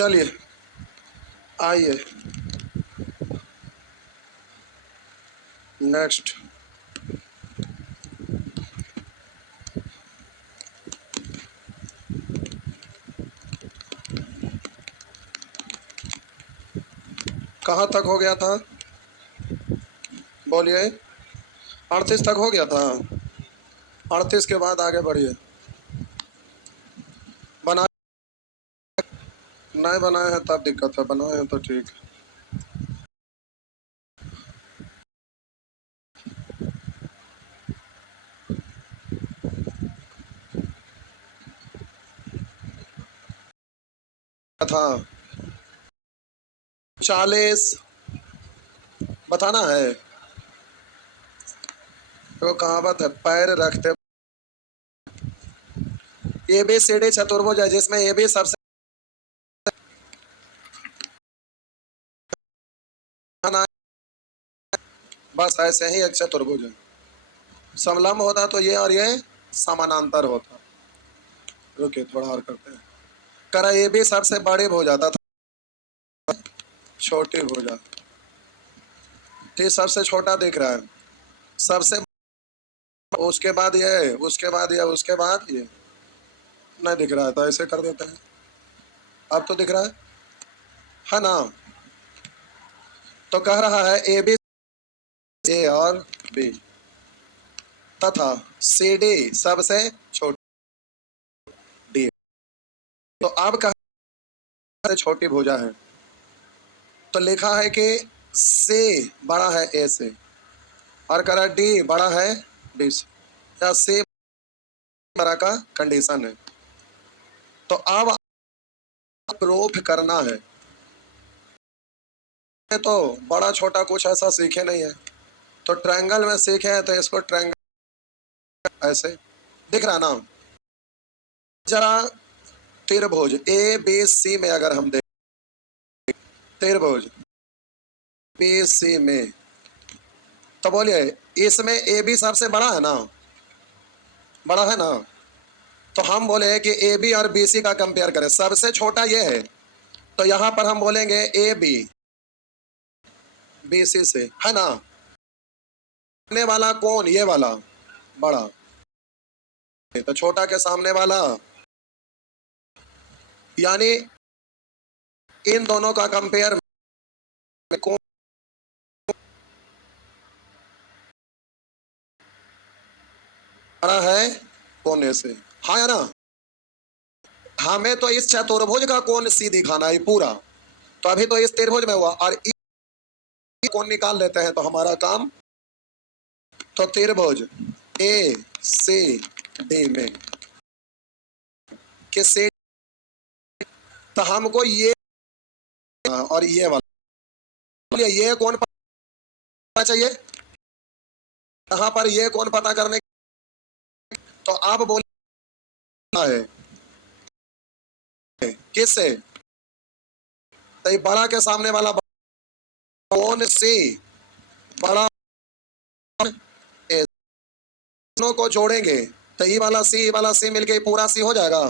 चलिए आइए नेक्स्ट। कहाँ तक हो गया था? बोलिए। 38 तक हो गया था। 38 के बाद आगे बढ़िए। बना नहीं बनाए हैं तब दिक्कत है, बनाए हैं तो ठीक है। था 40 बताना है। तो कहावत है पैर रखते ए बी सी डी चतुर्भुज है, जिसमें ए बी सबसे बस ऐसे ही एक चतुर्भुज है। समलंब होता तो ये और ये समानांतर होता। रुकिए थोड़ा और करते हैं। करा ए बी सबसे बड़े हो जाता था, छोटे हो जाता। ठीक, सबसे छोटा दिख रहा है, सबसे उसके बाद ये, उसके बाद ये, उसके बाद ये नहीं दिख रहा है तो ऐसे कर देते हैं। अब तो दिख रहा है ना? तो कह रहा है ए बी ए और बी तथा सी डी सबसे छोटी डी। तो अब कहा छोटी भुजा है तो लिखा है कि सी बड़ा है ए से और कह रहा डी बड़ा है डी से, या सी बड़ा का कंडीशन है। तो अब प्रूफ करना है। तो बड़ा छोटा कुछ ऐसा सीखे नहीं है, तो ट्रायंगल में सीखे हैं तो इसको ट्रायंगल ऐसे दिख रहा ना। जरा त्रिभुज ए बी सी में अगर हम देखें, त्रिभुज बी सी में, तो बोलिए इसमें ए बी सबसे बड़ा है ना, बड़ा है ना। तो हम बोले कि ए बी और बी सी का कंपेयर करें, सबसे छोटा ये है तो यहां पर हम बोलेंगे ए बी बी सी से, है ना। सामने वाला कौन? ये वाला बड़ा, तो छोटा के सामने वाला, यानी इन दोनों का कंपेयर कौन बड़ा है कोने से, हाँ या ना। हमें तो इस चतुर्भुज का कोण सी दिखाना है पूरा, तो अभी तो इस त्रिभुज में हुआ और कोण निकाल लेते हैं तो हमारा काम। तो त्रिभुज ए सी डी में किसी, तो हमको ये और ये वाला, ये कौन पता चाहिए, यहाँ पर ये कौन पता करने। तो आप बोलना है किससे, तो बड़ा के सामने वाला कौन सी बड़ा, दोनों को जोड़ेंगे तो ये वाला सी मिलके पूरा सी हो जाएगा।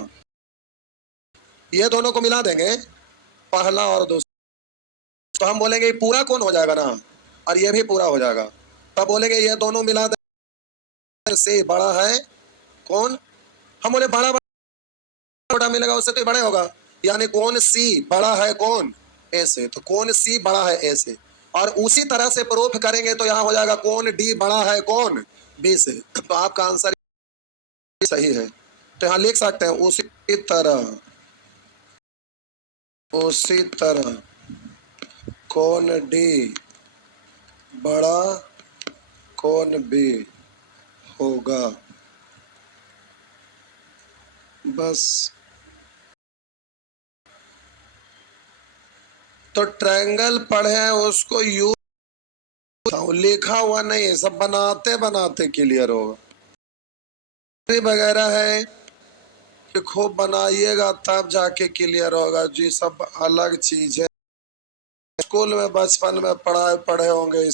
ये दोनों को मिला देंगे पहला और दूसरा, तो हम बोलेंगे पूरा कौन हो जाएगा ना, और ये भी पूरा हो जाएगा। तब बोलेंगे ये दोनों मिला देंगे सी बड़ा है कौन, हम बोले बड़ा छोटा मिलेगा उससे तो बड़े होगा, यानी कौन सी बड़ा है कौन ए से, तो कौन सी बड़ा है ए से। और उसी तरह से प्रूफ करेंगे तो यहाँ हो जाएगा कौन डी बड़ा है कौन बी से। तो आपका आंसर सही है। तो यहाँ लिख सकते हैं उसी तरह कौन डी बड़ा कौन बी होगा, बस। तो ट्रायंगल पढ़े उसको यूज लिखा हुआ नहीं, सब बनाते बनाते क्लियर होगा। वगैरह है कि खूब बनाइएगा तब जाके क्लियर होगा जी, सब अलग चीज है। स्कूल में बचपन में पढ़े होंगे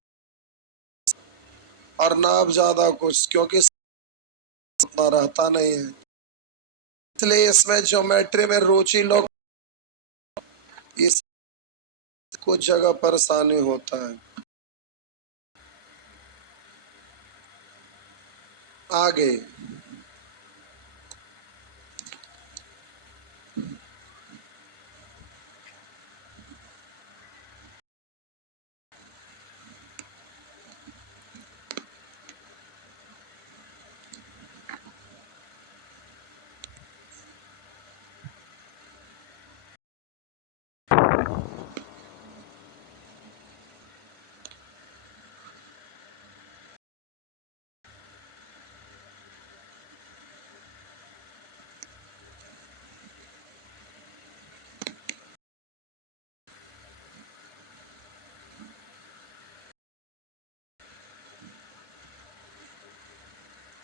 और ना अब ज्यादा कुछ, क्योंकि उतना रहता नहीं है, इसलिए इसमें ज्योमेट्री में रुचि लोग इस कुछ जगह परेशानी होता है। आगे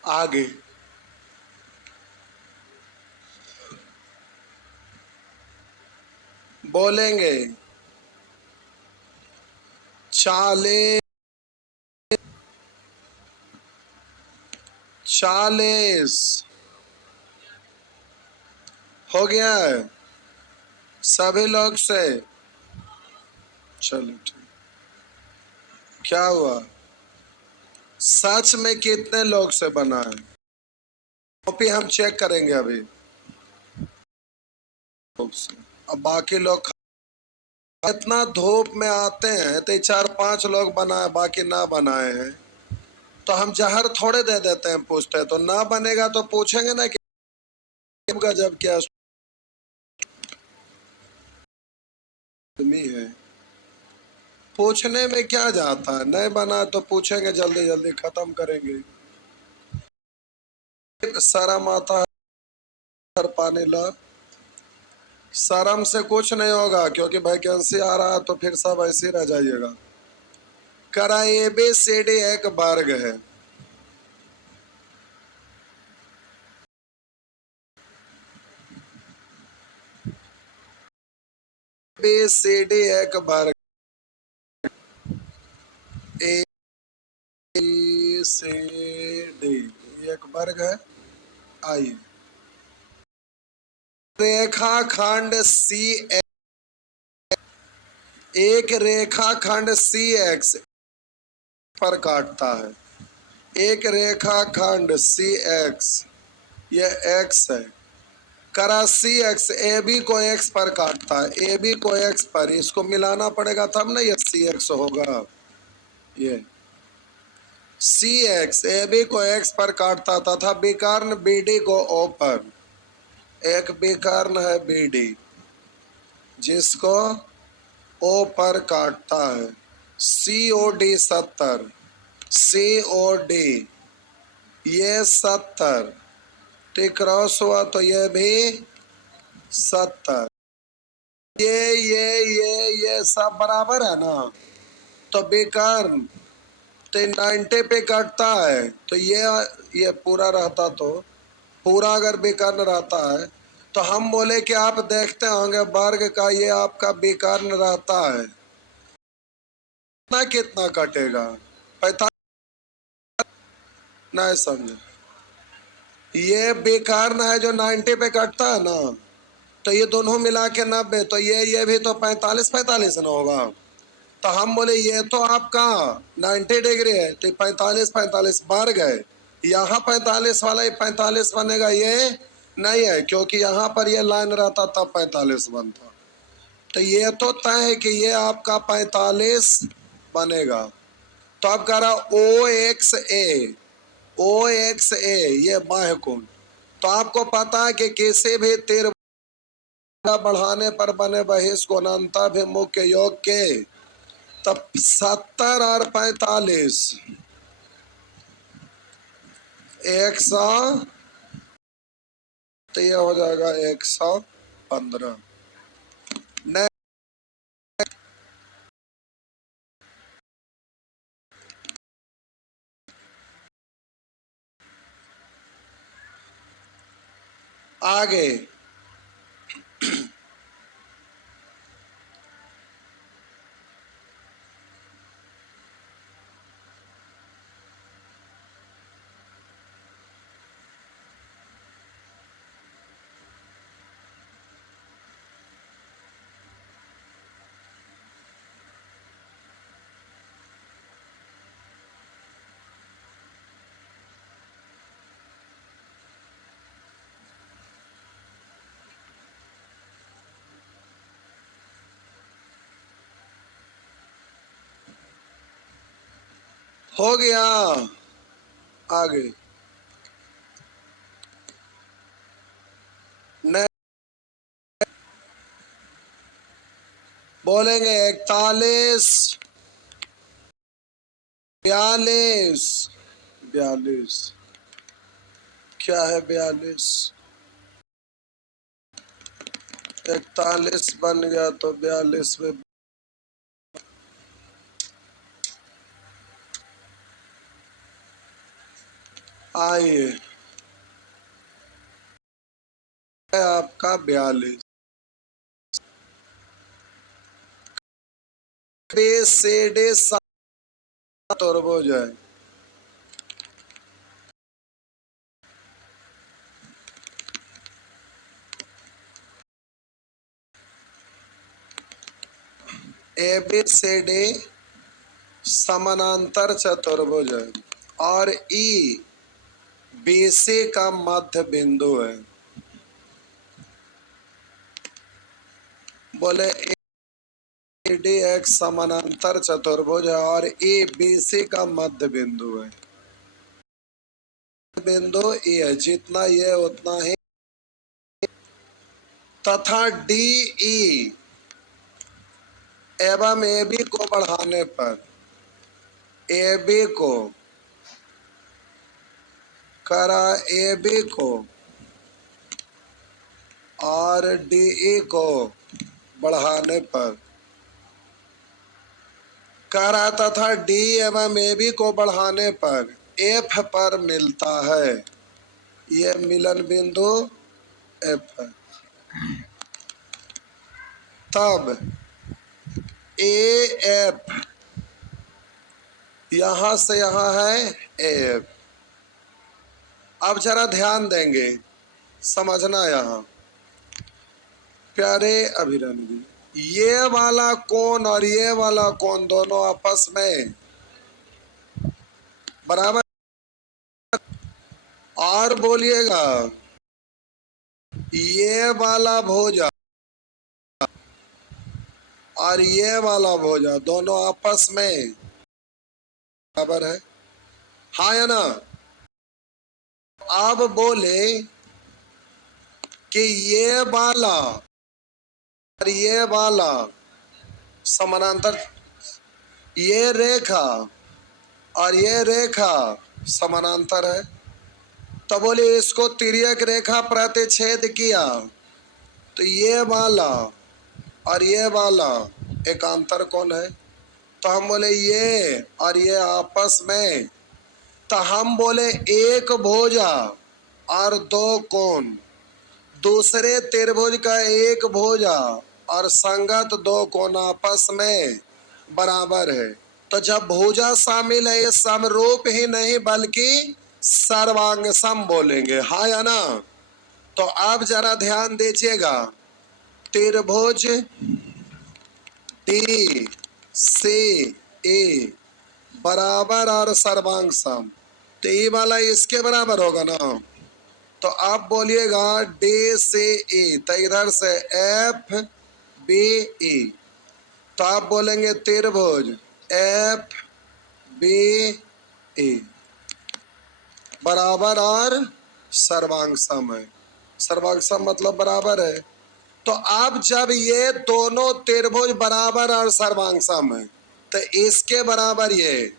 आगे बोलेंगे 40 40 हो गया है सभी लोग से। चलो ठीक। क्या हुआ? सच में कितने लोग से बना है? कॉपी हम चेक करेंगे अभी। अब बाकी लोग इतना धूप में आते हैं तो 4-5 लोग बनाए बाकी ना बनाए हैं तो हम जहर थोड़े दे देते हैं। पूछते हैं तो ना बनेगा तो पूछेंगे ना कि गजब क्या आदमी है। पूछने में क्या जाता है? नहीं बना तो पूछेंगे, जल्दी जल्दी खत्म करेंगे। शर्म आता है कर पाने ला। शर्म से कुछ नहीं होगा क्योंकि वैकेंसी आ रहा है तो फिर सब ऐसे ही रह जाइएगा। करा ABCD एक वर्ग है। ABCD एक वर्ग। ABCD एक वर्ग है। आइए रेखाखंड सी एक रेखाखंड CX पर काटता है। एक रेखाखंड CX ये X है। करा CX AB को X पर काटता है। AB को X पर, इसको मिलाना पड़ेगा तब ना ये CX होगा। ये CX AB को X पर काटता तथा विकर्ण BD को O पर। एक विकर्ण है BD जिसको O पर काटता है। COD 70, COD ये 70 तो क्रॉस हुआ तो ये भी 70। ये सब बराबर है ना। तो विकर्ण तो 90 पे कटता है तो ये पूरा रहता तो पूरा अगर विकर्ण रहता है तो हम बोले कि आप देखते होंगे वर्ग का ये आपका विकर्ण रहता है कितना कितना कटेगा 45। नहीं समझे? ये विकर्ण है जो 90 पे कटता है ना तो ये दोनों मिला के 90 तो ये भी तो 45 ना होगा। तो हम बोले ये तो आपका 90 डिग्री है तो 45 बढ़ गए। यहाँ 45 वाला ये 45 बनेगा ये नहीं है क्योंकि यहाँ पर ये लाइन रहता तब 45 बनता। तो ये तो तय है कि ये आपका 45 बनेगा। तो अब कह रहा OXA ये बाह्य कोण। तो आपको पता है कि किसी भी तीर बढ़ाने पर बने बहिष्कोणांताभिमुख के योग के तब 70 और 45 100 तो ये हो जाएगा 115। आगे हो गया। आगे न बोलेंगे 41, 42, 42। क्या है 42? 41 बन गया तो 42 में आइए आपका 42 डे से डे तुरबो जाए। ए बी से डे समानांतर चतुर्भुज है और ई बीसी का मध्य बिंदु है। बोले ए डी एक समानांतर चतुर्भुज है और ई बीसी का मध्य बिंदु है। बिंदु ई है, जितना ये उतना ही, तथा डी ई एवं ए बी को बढ़ाने पर ए बी को करा ए बी को और डी ई को बढ़ाने पर करा तथा डी एवं ए बी को बढ़ाने पर एफ पर मिलता है। ये मिलन बिंदु एफ है। तब ए एफ यहां से यहां है एफ। अब जरा ध्यान देंगे, समझना यहां प्यारे अभिरंगी, ये वाला कोण और ये वाला कोण दोनों आपस में बराबर। और बोलिएगा ये वाला भुजा और ये वाला भुजा दोनों आपस में बराबर है, हाँ या ना? अब बोले कि ये वाला और ये वाला समानांतर, ये रेखा और ये रेखा समानांतर है। तो बोले इसको तिर्यक रेखा प्रतिच्छेद किया तो ये वाला और ये वाला एकांतर कोण है। तो हम बोले ये और ये आपस में, तो हम बोले एक भुजा और दो कोण, दूसरे त्रिभुज का एक भुजा और संगत दो कोण आपस में बराबर है। तो जब भुजा शामिल है, ये समरूप ही नहीं बल्कि सर्वांग सम बोलेंगे, हाँ या ना? तो आप जरा ध्यान दीजिएगा, त्रिभुज डी सी ए बराबर और सर्वांग सम, तो ये वाला इसके बराबर होगा ना? तो आप बोलिएगा डी से ए, तो इधर से एफ बी ई, तो आप बोलेंगे त्रिभुज एफ बी ई बराबर और सर्वांग सम है। सर्वांग सम मतलब बराबर है। तो आप जब ये दोनों त्रिभुज बराबर और सर्वांग सम है, तो इसके बराबर ये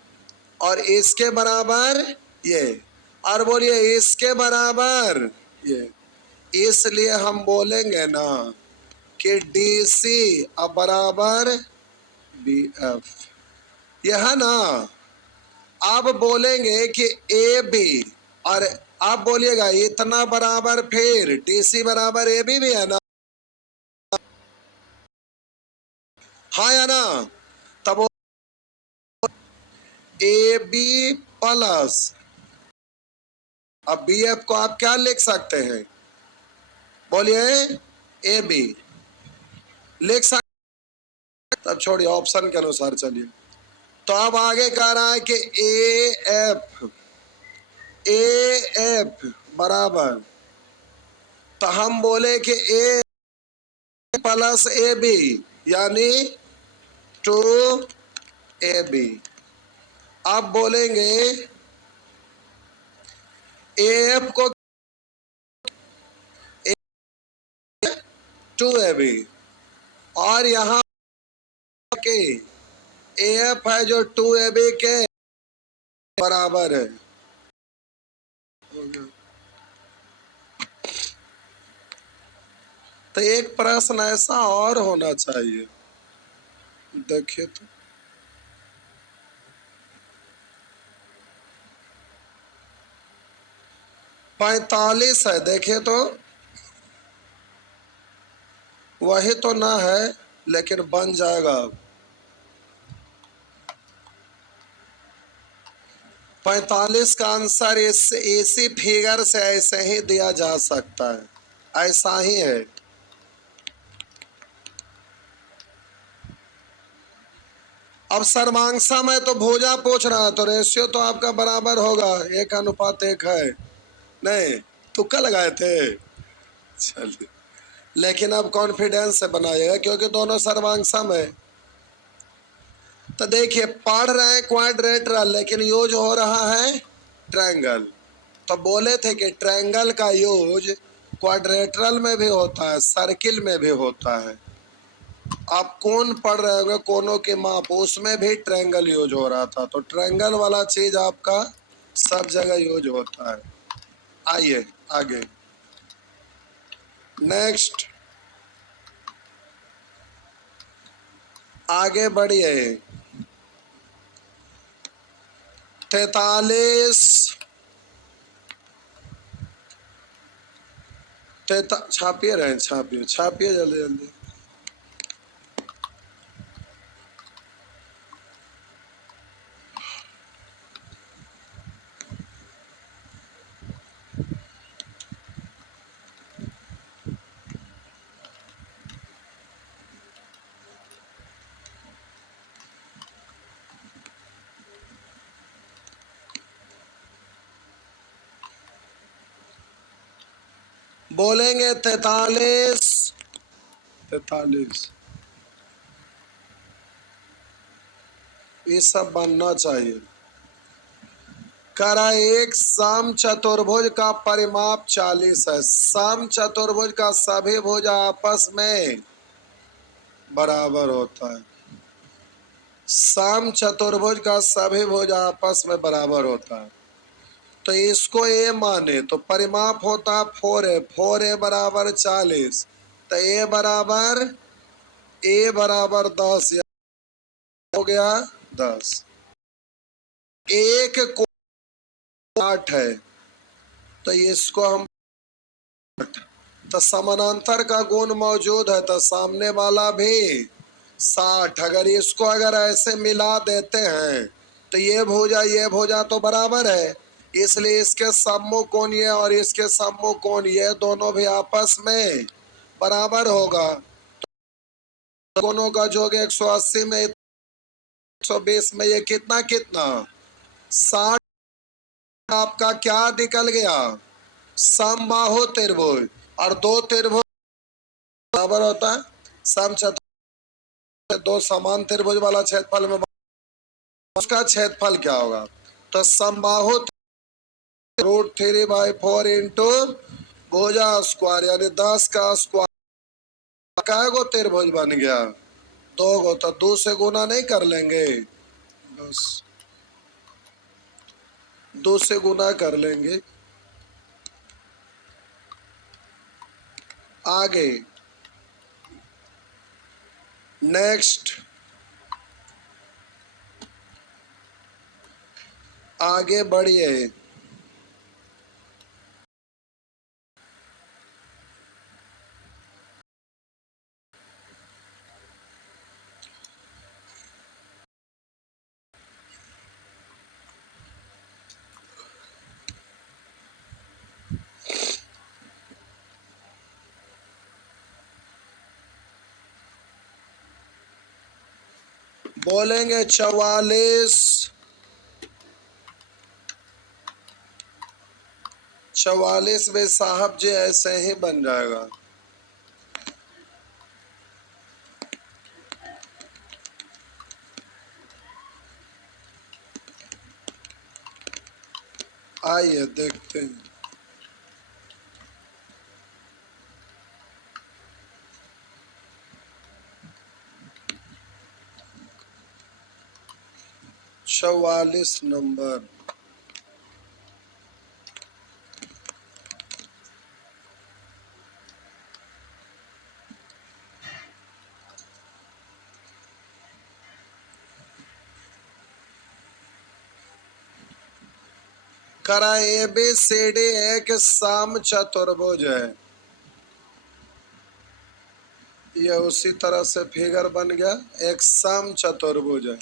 और इसके बराबर ये, और बोलिए इसके बराबर ये, इसलिए हम बोलेंगे ना कि डी सी अब बराबर बी एफ, यह है ना? आप बोलेंगे कि ए बी, और आप बोलिएगा इतना बराबर, फिर डी सी बराबर ए बी भी है ना, हाँ या ना? तब ए बी प्लस, अब बी एफ को आप क्या लिख सकते हैं? बोलिए ए बी लिख सकते, तब छोड़िए ऑप्शन के अनुसार चलिए। तो अब आगे कह रहा है कि ए एफ बराबर, तो हम बोले कि ए प्लस ए बी यानी टू ए बी, आप बोलेंगे एफ को 2ab और यहां के एफ है जो 2ab के बराबर है। तो एक प्रश्न ऐसा और होना चाहिए, देखिए तो 45 है, देखिए तो वही तो ना है लेकिन बन जाएगा अब। 45 का आंसर इसी फिगर से ऐसे ही दिया जा सकता है, ऐसा ही है। अब सर्वांशा में तो भुजा पूछ रहा है तो रेशियो तो आपका बराबर होगा, 1:1 है। नहीं, तुक्का लगाए थे, चलिए। लेकिन अब कॉन्फिडेंस से बनाइएगा क्योंकि दोनों सर्वांशम है। तो देखिए पढ़ रहे हैं क्वाड्रेटरल लेकिन यूज हो रहा है ट्रायंगल। तो बोले थे कि ट्रायंगल का यूज क्वाड्रेटरल में भी होता है, सर्किल में भी होता है। आप कौन पढ़ रहे होंगे, कोनों के माप, उसमें भी ट्रायंगल यूज हो रहा था। तो ट्रायंगल वाला चीज आपका सब जगह यूज होता है। आइए आगे, नेक्स्ट, आगे बढ़िए। 43 छापिए रहे, छापिए छापिए जल्दी जल्दी। बोलेंगे 43 43, ये सब बनना चाहिए। करा एक सम चतुर्भुज का परिमाप 40 है। सम चतुर्भुज का सभी भुज आपस में बराबर होता है। सम चतुर्भुज का सभी भुज आपस में बराबर होता है। तो इसको ए माने तो परिमाप होता है 4a, 4a बराबर 40। तो ए बराबर 10 हो गया 10। एक को 8 है तो इसको हम, तो समानांतर का गुण मौजूद है तो सामने वाला भी 60। अगर इसको अगर ऐसे मिला देते हैं तो ये भुजा तो बराबर है, इसलिए इसके सम्मुख कोण ये और इसके सम्मुख कोण ये दोनों भी आपस में बराबर होगा। तो दोनों का जोड़ 180 में 120 में ये कितना कितना 60 आपका क्या निकल गया, समबाहु त्रिभुज। और दो त्रिभुज बराबर होता है, सम चतुर्भुज दो समान त्रिभुज वाला क्षेत्रफल में उसका क्षेत्रफल क्या होगा। तो समबाहु √3/4 इंटू भुजा स्क्वायर यानी 10 का स्क्वायर। काय गो त्रिभुज बन गया, 2 गो। तो 2 से गुना नहीं कर लेंगे, बस 2 से गुना कर लेंगे। आगे नेक्स्ट, आगे बढ़िए। बोलेंगे 44 में साहब जी ऐसे ही बन जाएगा। आइए देखते हैं। चौवालीस नंबर। करा ABCD एक सम चतुर्भुज है। यह उसी तरह से फिगर बन गया, एक सम चतुर्भुज है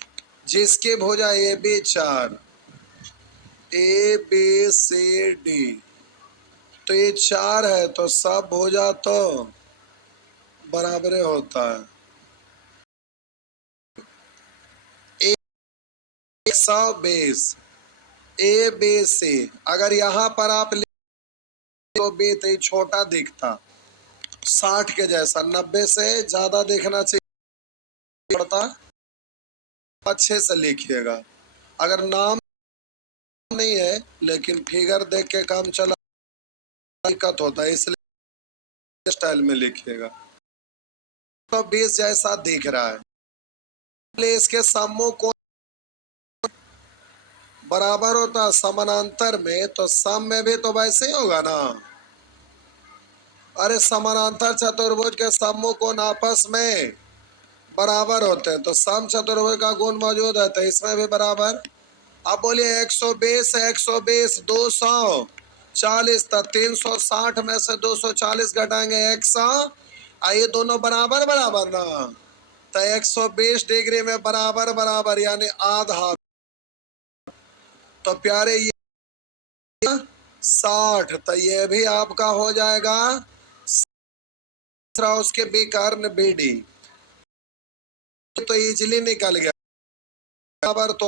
जिसकी भुजा AB 4, ABCD। तो ये 4 है तो सब भुजा तो बराबर होता है। 120 ABC। अगर यहाँ पर आप तो बी तो छोटा दिखता, 60 के जैसा, 90 से ज्यादा देखना चाहिए पड़ता। अच्छे से लिखिएगा। अगर नाम नहीं है लेकिन फिगर देख के काम चला दिक्कत होता है, इसलिए स्टाइल में लिखिएगा। तो 20 जैसा दिख रहा है, इसके सम्मुख को बराबर होता समानांतर में, तो सम में भी तो वैसे ही होगा ना। अरे समानांतर चतुर्भुज के सम्मुख कोण आपस में बराबर होते हैं, तो सम चतुर्भुज का गुण मौजूद है तो इसमें भी बराबर। अब बोलिए 120 120 240, तो 360 में से 240 घटाएंगे 100। ये दोनों बराबर बराबर ना, तो 120 डिग्री में बराबर बराबर यानी आधा। तो प्यारे ये 60, तो ये भी आपका हो जाएगा उसके विकर्ण BD। तो इजिली निकल गया बराबर। तो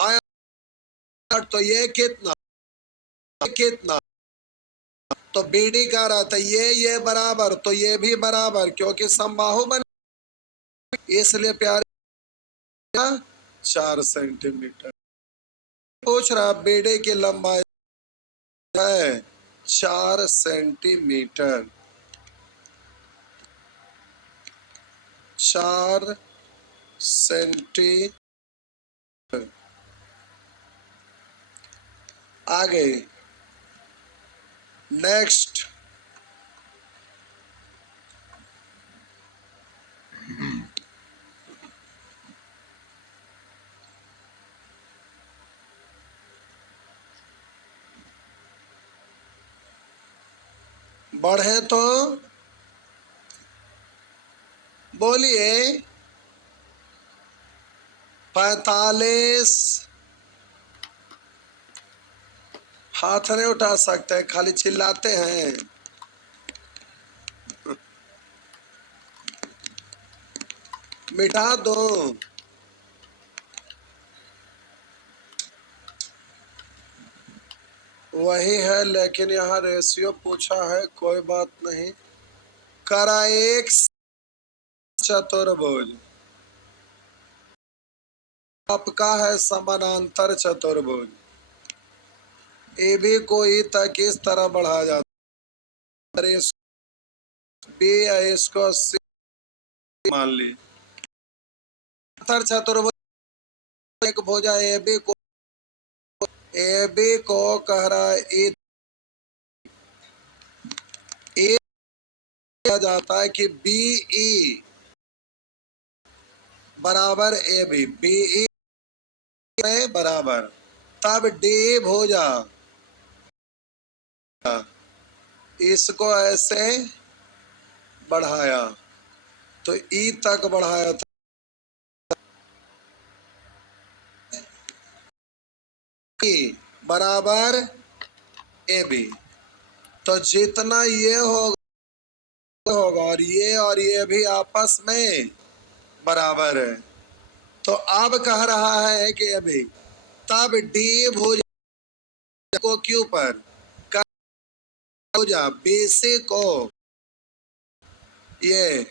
हाँ, तो ये कितना कितना, तो BD का रहा था ये बराबर, तो ये भी बराबर क्योंकि समबाहु बन, इसलिए प्यारे 4 सेंटीमीटर। पूछ रहा BD की लंबाई है 4 सेंटीमीटर। 4 सेंटीमीटर। आगे नेक्स्ट। बढ़े तो बोलिए 45। हाथ नहीं उठा सकते, खाली चिल्लाते हैं। मिटा दो। वही है लेकिन यहाँ रेशियो पूछा है, कोई बात नहीं। करा एक चतुर्भुज आपका है समानांतर चतुर्भुज। AB को E तक इस तरह बढ़ाया जाता है, B इसको C मान ली। चतुर्भुज एक भुजा AB को कह रहा है ए जाता है कि BE बराबर AB, BE में बराबर, तब D भुजा इसको ऐसे बढ़ाया तो E तक बढ़ाया था E बराबर AB। तो जितना ये होगा और ये भी आपस में बराबर है। तो अब कह रहा है कि अभी तब D भुजा को Q पर भुजा BC को ये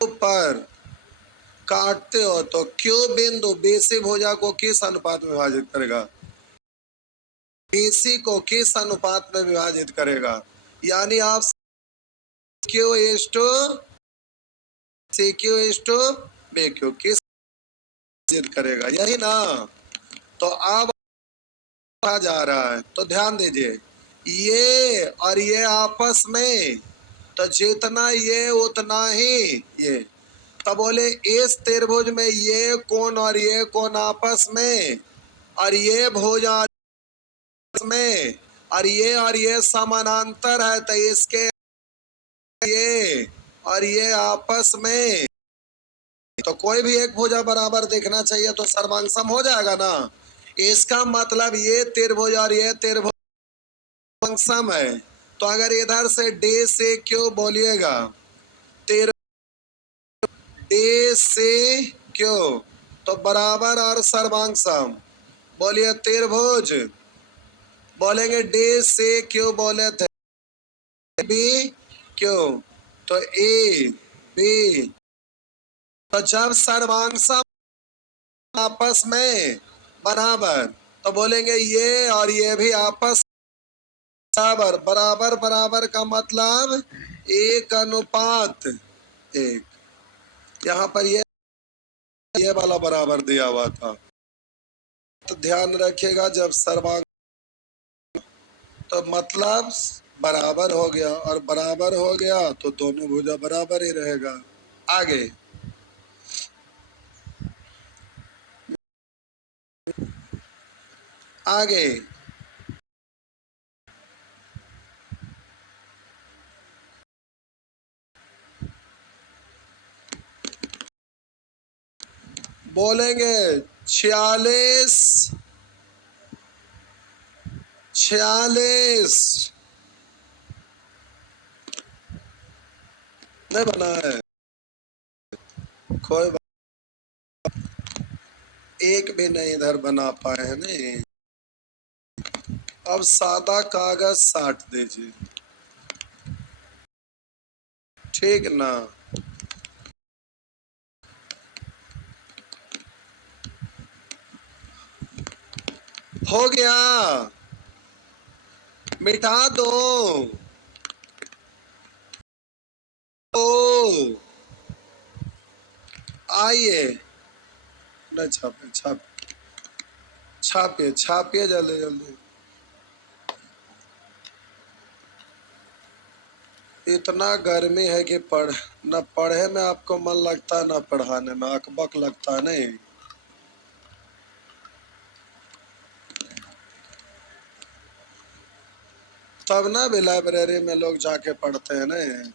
पर काटते हो तो Q बिंदु BC भुजा को किस अनुपात में विभाजित करेगा? बीसी को किस अनुपात में विभाजित करेगा, यानी आप Q is to C Q is to B क्यू किस विभाजित करेगा, यही ना। तो अब कहा जा रहा है, तो ध्यान दीजिए, ये और ये आपस में, तो जितना ये उतना ही ये। तो बोले इस त्रिभुज में ये कोण और ये कोण आपस में, और ये भुज आपस में, और ये समानांतर है, तो इसके ये और ये आपस में, तो कोई भी एक भुजा बराबर देखना चाहिए, तो सर्वांग हो जाएगा ना। इसका मतलब ये त्रिभुज और ये त्रिभुज सम है। तो अगर इधर से डी से क्यों बोलिएगा, डी से क्यों, तो बराबर और सर्वांग सम। बोलिए त्रिभुज, बोलेंगे डी से क्यों बोले थे, बी क्यों, तो ए बी। तो जब सर्वांग सम आपस में बराबर, तो बोलेंगे ये और ये भी आपस बराबर। बराबर बराबर का मतलब एक अनुपात एक। यहाँ पर ये वाला बराबर दिया हुआ था, तो ध्यान रखिएगा, जब सर्वांग तो मतलब बराबर हो गया, और बराबर हो गया तो दोनों भुजा बराबर ही रहेगा। आगे आगे बोलेंगे 46 नहीं बना है, कोई एक भी नहीं इधर बना पाए हैं नहीं। अब सादा कागज साट दीजिए, ठीक ना। हो गया, मिटा दो। ओ आइए, न छापे छापिए छापिए जल्दी जल्दी। इतना गर्मी है कि न पढ़े में आपको मन लगता है, न पढ़ाने में अकबक लगता है नहीं। तब ना भी लाइब्रेरी में लोग जाके पढ़ते हैं नहीं।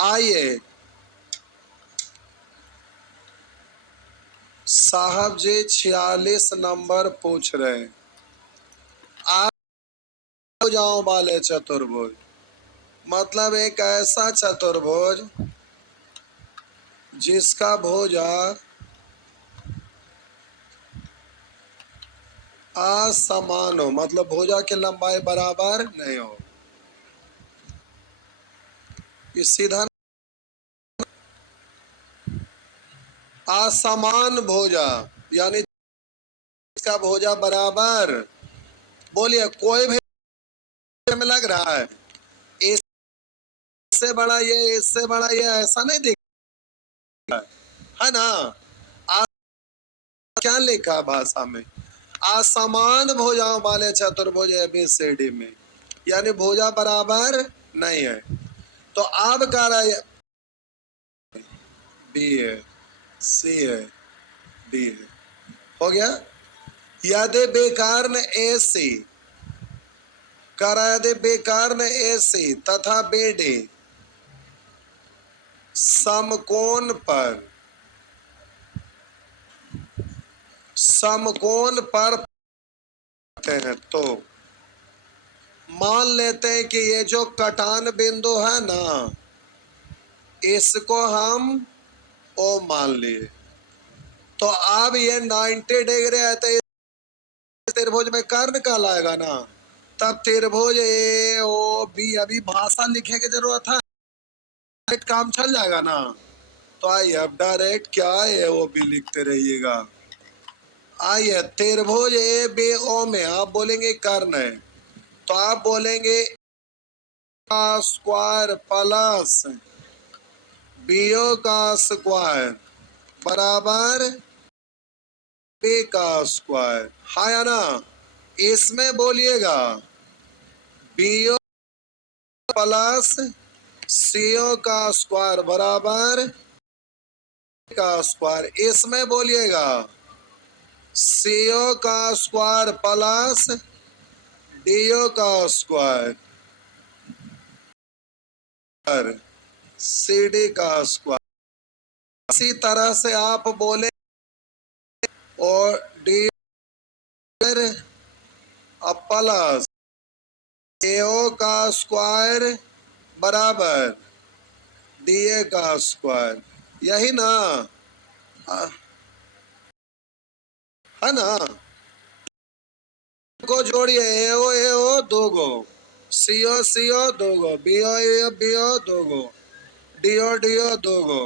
आइए साहब जी 46 नंबर पूछ रहे हैं, आप जाओ वाले चतुर्भुज, मतलब एक ऐसा चतुर्भुज जिसका भुजा असमान हो, मतलब भुजा की लंबाई बराबर नहीं हो। ये सीधा असमान भुजा, यानी इसका भुजा बराबर। बोलिए कोई भी में लग रहा है, इससे बड़ा ये, इससे बड़ा ये, ऐसा नहीं दिख रहा है ना। आ, क्या लिखा भाषा में, असमान भुजाओं वाले चतुर्भुज ABCD में, यानी भुजा बराबर नहीं है। तो आप कह रहे हैं बी है, सी है, डी है, हो गया। यदि बेकार ने AC करा, यदि बेकार ने AC तथा BD समकोण पर हैं, तो मान लेते हैं कि ये जो कटान बिंदु है ना, इसको हम O मान लिए। तो अब ये 90 डिग्री है, तो त्रिभुज में कर्ण कहलाएगा ना। तब त्रिभुज AOB, अभी भाषा लिखे की जरूरत है, काम चल जाएगा ना। तो आइए अब डायरेक्ट क्या AOB लिखते रहिएगा। आइए, त्रिभुज ए बी ओ में आप बोलेंगे कर्ण है, तो आप बोलेंगे का स्क्वायर प्लस बीओ का स्क्वायर बराबर बी का स्क्वायर, हाँ या ना। इसमें बोलिएगा बीओ प्लस सीओ का स्क्वायर बराबर का स्क्वायर, इसमें बोलिएगा सीओ का स्क्वायर प्लस डीओ का स्क्वायर सी डी का स्क्वायर। इसी तरह से आप बोले और डी प्लस एओ का स्क्वायर बराबर डी ए का स्क्वायर, यही ना, है ना। को जोड़िए, एओ एओ दो गो, सीओ सीओ दो गो, बीओ एओ बीओ दो गो, डीओ डीओ दो गो,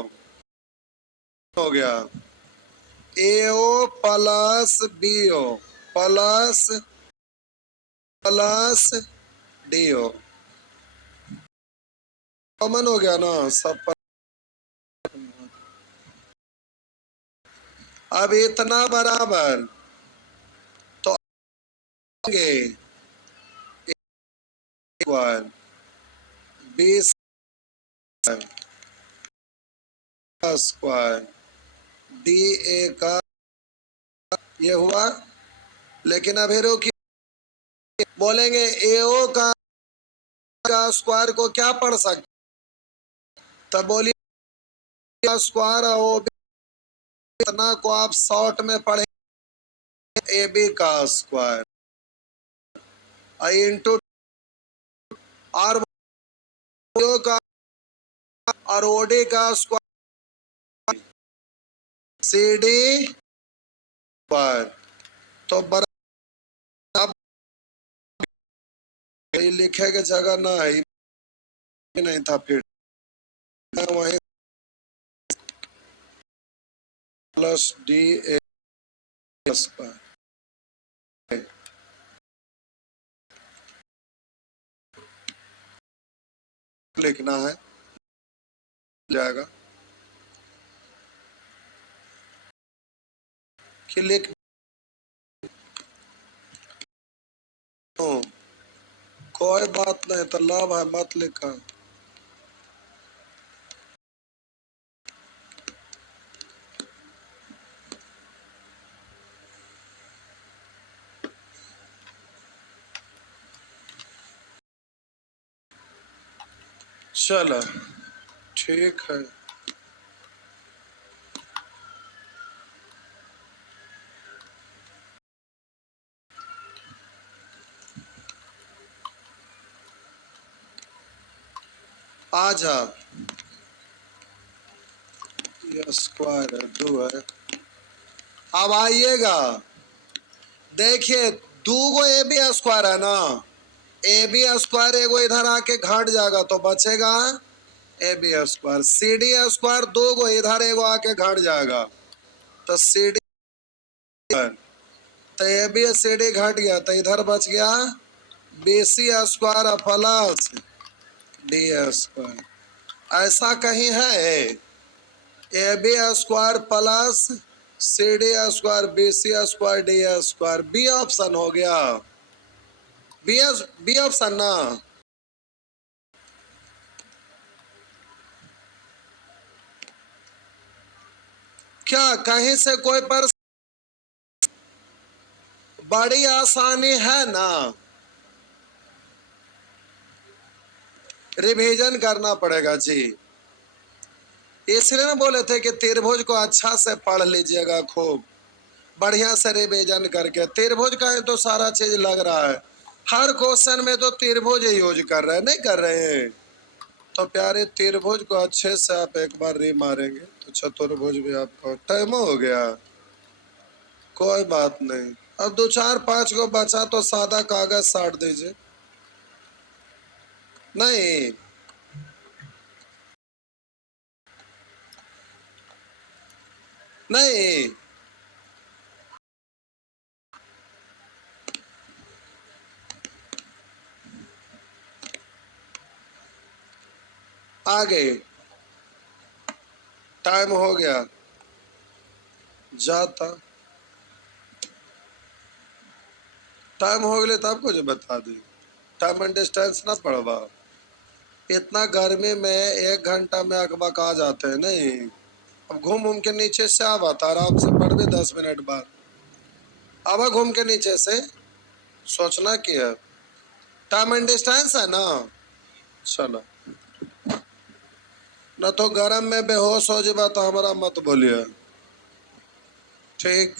हो गया AO plus BO plus plus DO, common हो गया ना सब पर। अब इतना बराबर तो आगे square B square D A का, ये हुआ। लेकिन अभी रोकिए, बोलेंगे एओ का स्क्वायर को क्या पढ़ सकते, तब बोलिए स्क्वायर ओ बी, इतना को आप शॉर्ट में पढ़े ए बी का स्क्वायर इंटू आर का और ओडी का स्क्वायर सी डी स्क्वायर, तो बराबर लिखे के जगह ना है, नहीं था, फिर वही प्लस डी ए स्क्वायर लिखना है, जाएगा कि लिख कोई बात नहीं, तो लाभ है, मत लिखा। चलो ठीक है, आ जा, ये स्क्वायर है, दो है। अब आइएगा, देखिए दो गो ए बी स्क्वायर है ना, ए बी स्क्वायर एगो इधर आके घट जाएगा तो बचेगा A B square, C D square दो गो इधर एगो आके घट जाएगा तो सी डी, तो ए बी सी डी घट गया तो इधर बच गया B C square plus D square. ऐसा कहीं है A B square plus C D square B C square D square, B option हो गया, बी ऑप्शन ना। क्या कहीं से कोई पर बड़ी आसानी है ना, रिवीजन करना पड़ेगा जी, इसलिए ना बोले थे कि त्रिभुज को अच्छा से पढ़ लीजिएगा, खूब बढ़िया से रिवीजन करके। त्रिभुज का तो सारा चीज लग रहा है, हर क्वेश्चन में तो त्रिभुज यूज कर रहे हैं, नहीं कर रहे हैं, तो प्यारे त्रिभुज को अच्छे से आप एक बार री मारेंगे तो चतुर्भुज भी आपको टाइम हो गया, कोई बात नहीं। अब दो चार पांच को बचा तो सादा कागज साट दीजिए, नहीं नहीं आगे टाइम हो गया, जाता टाइम हो गया तब कुछ बता दी। टाइम एंड डिस्टेंस ना पढ़वा, इतना गर्मी में 1 घंटा में अखबा कहाँ जाते हैं। नहीं, अब घूम घूम के नीचे से अब आता आराम से पढ़ भी 10 मिनट बाद। अब घूम के नीचे से सोचना कि है टाइम एंड डिस्टेंस है ना। चलो, न तो गर्म में बेहोश हो जाबा तो हमारा मत बोलिए, ठीक।